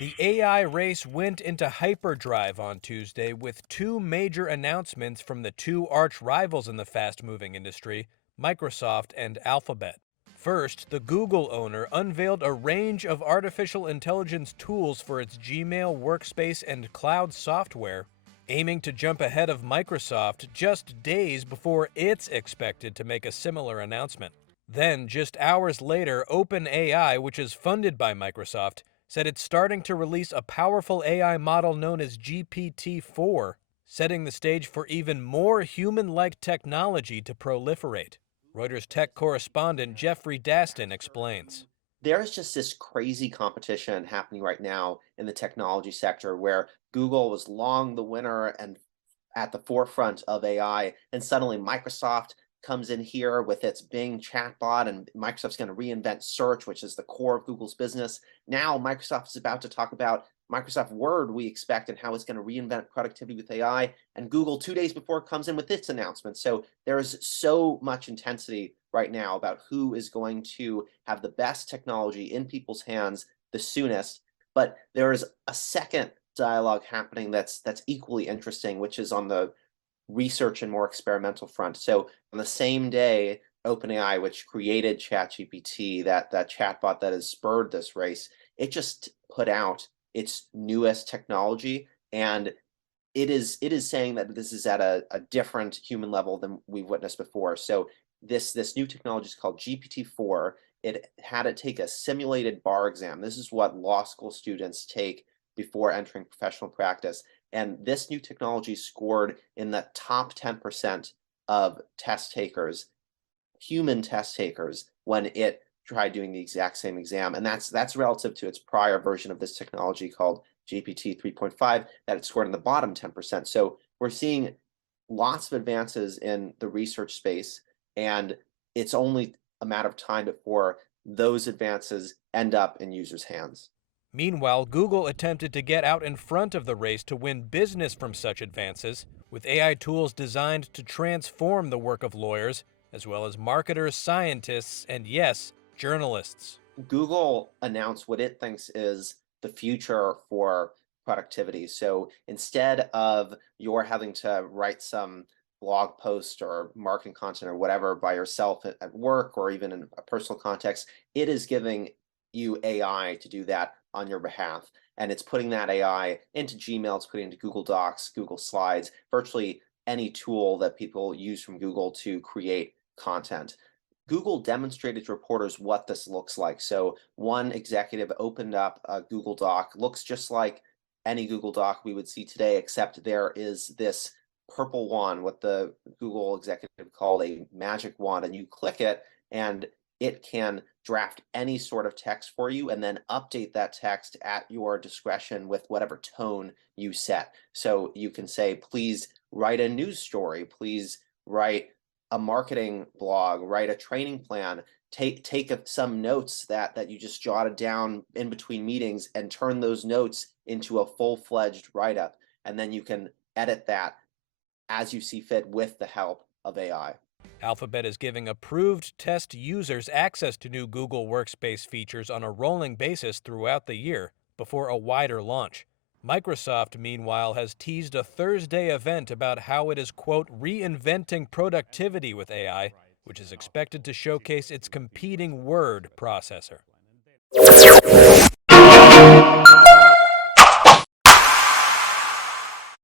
The AI race went into hyperdrive on Tuesday with two major announcements from the two arch rivals in the fast moving industry, Microsoft and Alphabet. First, the Google owner unveiled a range of artificial intelligence tools for its Gmail workspace and cloud software, aiming to jump ahead of Microsoft just days before it's expected to make a similar announcement. Then, just hours later, OpenAI, which is funded by Microsoft, said it's starting to release a powerful AI model known as GPT-4, setting the stage for even more human-like technology to proliferate. Reuters tech correspondent Jeffrey Daston explains. There's just this crazy competition happening right now in the technology sector where Google was long the winner and at the forefront of AI, and suddenly Microsoft comes in here with its Bing chatbot, and Microsoft's going to reinvent search, which is the core of Google's business. Now Microsoft is about to talk about Microsoft Word, we expect, and how it's going to reinvent productivity with AI. And Google, 2 days before, comes in with its announcement. So there is so much intensity right now about who is going to have the best technology in people's hands the soonest. But there is a second dialogue happening that's equally interesting, which is on the research and more experimental front. So on the same day, OpenAI, which created ChatGPT, that chatbot that has spurred this race, it just put out its newest technology, and it is saying that this is at a different human level than we've witnessed before. So this new technology is called GPT-4. It had it take a simulated bar exam. This is what law school students take before entering professional practice. And this new technology scored in the top 10% of test takers, human test takers, when it tried doing the exact same exam. And that's relative to its prior version of this technology called GPT 3.5 that it scored in the bottom 10%. So we're seeing lots of advances in the research space, and it's only a matter of time before those advances end up in users' hands. Meanwhile, Google attempted to get out in front of the race to win business from such advances, with AI tools designed to transform the work of lawyers, as well as marketers, scientists, and yes, journalists. Google announced what it thinks is the future for productivity. So instead of you're having to write some blog post or marketing content or whatever by yourself at work or even in a personal context, it is giving you AI to do that on your behalf. And it's putting that AI into Gmail, it's putting it into Google Docs, Google Slides, virtually any tool that people use from Google to create content. Google demonstrated to reporters what this looks like. So one executive opened up a Google Doc, looks just like any Google Doc we would see today, except there is this purple wand, what the Google executive called a magic wand, and you click it and it can draft any sort of text for you and then update that text at your discretion with whatever tone you set. So you can say, please write a news story, please write a marketing blog, write a training plan, take some notes that you just jotted down in between meetings and turn those notes into a full-fledged write-up. And then you can edit that as you see fit with the help of AI. Alphabet is giving approved test users access to new Google Workspace features on a rolling basis throughout the year before a wider launch. Microsoft, meanwhile, has teased a Thursday event about how it is, quote, reinventing productivity with AI, which is expected to showcase its competing word processor.